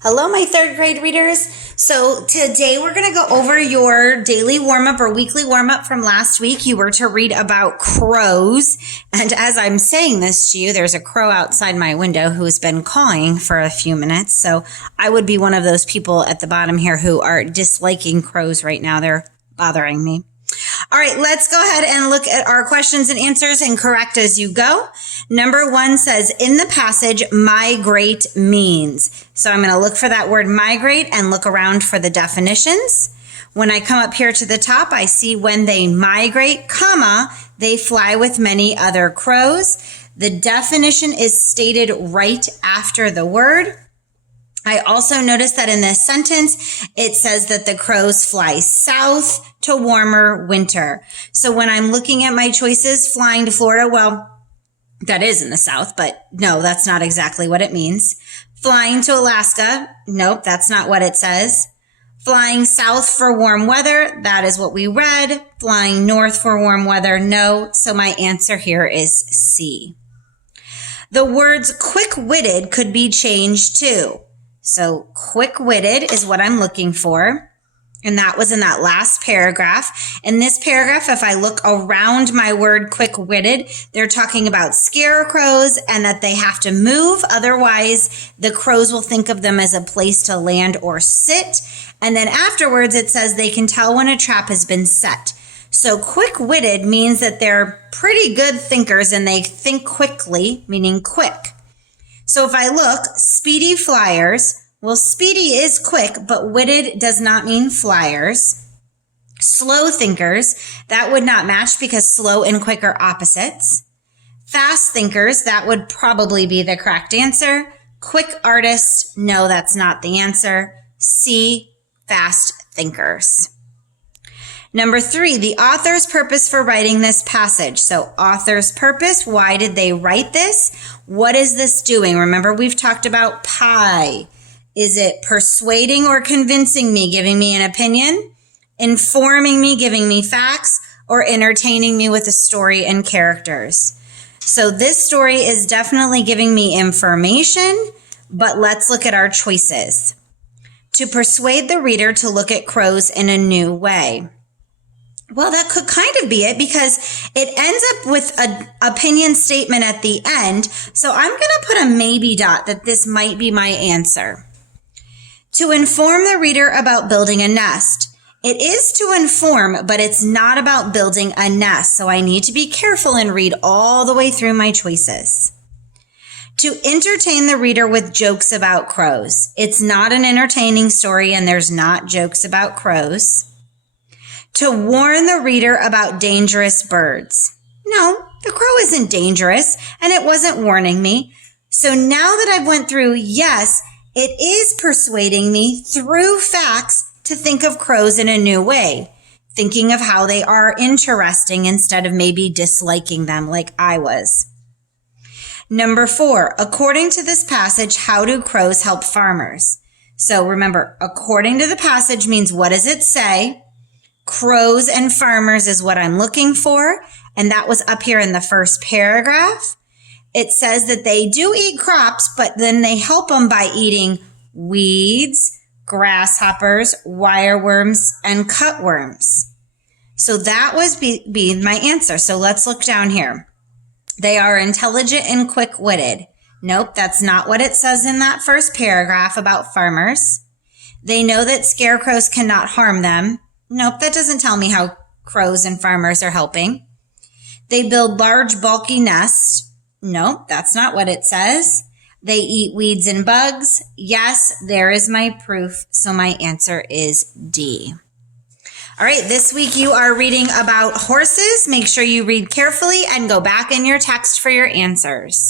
Hello, my third grade readers. So today we're going to go over your daily warm-up or weekly warm-up from last week. You were to read about crows. And as I'm saying this to you, there's a crow outside my window who's been cawing for a few minutes. So I would be one of those people at the bottom here who are disliking crows right now. They're bothering me. All right, let's go ahead and look at our questions and answers and correct as you go. Number 1 says, in the passage, migrate means. So I'm going to look for that word migrate and look around for the definitions. When I come up here to the top, I see when they migrate, comma, they fly with many other crows. The definition is stated right after the word. I also noticed that in this sentence, it says that the crows fly south to warmer winter. So when I'm looking at my choices, flying to Florida, well, that is in the south, but no, that's not exactly what it means. Flying to Alaska, nope, that's not what it says. Flying south for warm weather, that is what we read. Flying north for warm weather, no. So my answer here is C. The words quick-witted could be changed to. So quick-witted is what I'm looking for. And that was in that last paragraph. In this paragraph, if I look around my word quick-witted, they're talking about scarecrows and that they have to move. Otherwise, the crows will think of them as a place to land or sit. And then afterwards, it says they can tell when a trap has been set. So quick-witted means that they're pretty good thinkers and they think quickly, meaning quick. So if I look, speedy flyers, well, speedy is quick, but witted does not mean flyers. Slow thinkers, that would not match because slow and quick are opposites. Fast thinkers, that would probably be the correct answer. Quick artists, no, that's not the answer. C, fast thinkers. Number 3, the author's purpose for writing this passage. So author's purpose, why did they write this? What is this doing? Remember, we've talked about pie. Is it persuading or convincing me, giving me an opinion, informing me, giving me facts, or entertaining me with a story and characters? So this story is definitely giving me information, but let's look at our choices. To persuade the reader to look at crows in a new way. Well, that could kind of be it because it ends up with an opinion statement at the end. So I'm going to put a maybe dot that this might be my answer. To inform the reader about building a nest. It is to inform, but it's not about building a nest. So I need to be careful and read all the way through my choices. To entertain the reader with jokes about crows. It's not an entertaining story and there's not jokes about crows. To warn the reader about dangerous birds. No, the crow isn't dangerous and it wasn't warning me. So now that I've went through, yes, it is persuading me through facts to think of crows in a new way. Thinking of how they are interesting instead of maybe disliking them like I was. Number 4, according to this passage, how do crows help farmers? So remember, according to the passage means what does it say? Crows and farmers is what I'm looking for. And that was up here in the first paragraph. It says that they do eat crops, but then they help them by eating weeds, grasshoppers, wireworms, and cutworms. So that was be my answer. So let's look down here. They are intelligent and quick-witted. Nope, that's not what it says in that first paragraph about farmers. They know that scarecrows cannot harm them. Nope, that doesn't tell me how crows and farmers are helping. They build large, bulky nests. Nope, that's not what it says. They eat weeds and bugs. Yes, there is my proof. So my answer is D. All right, this week you are reading about horses. Make sure you read carefully and go back in your text for your answers.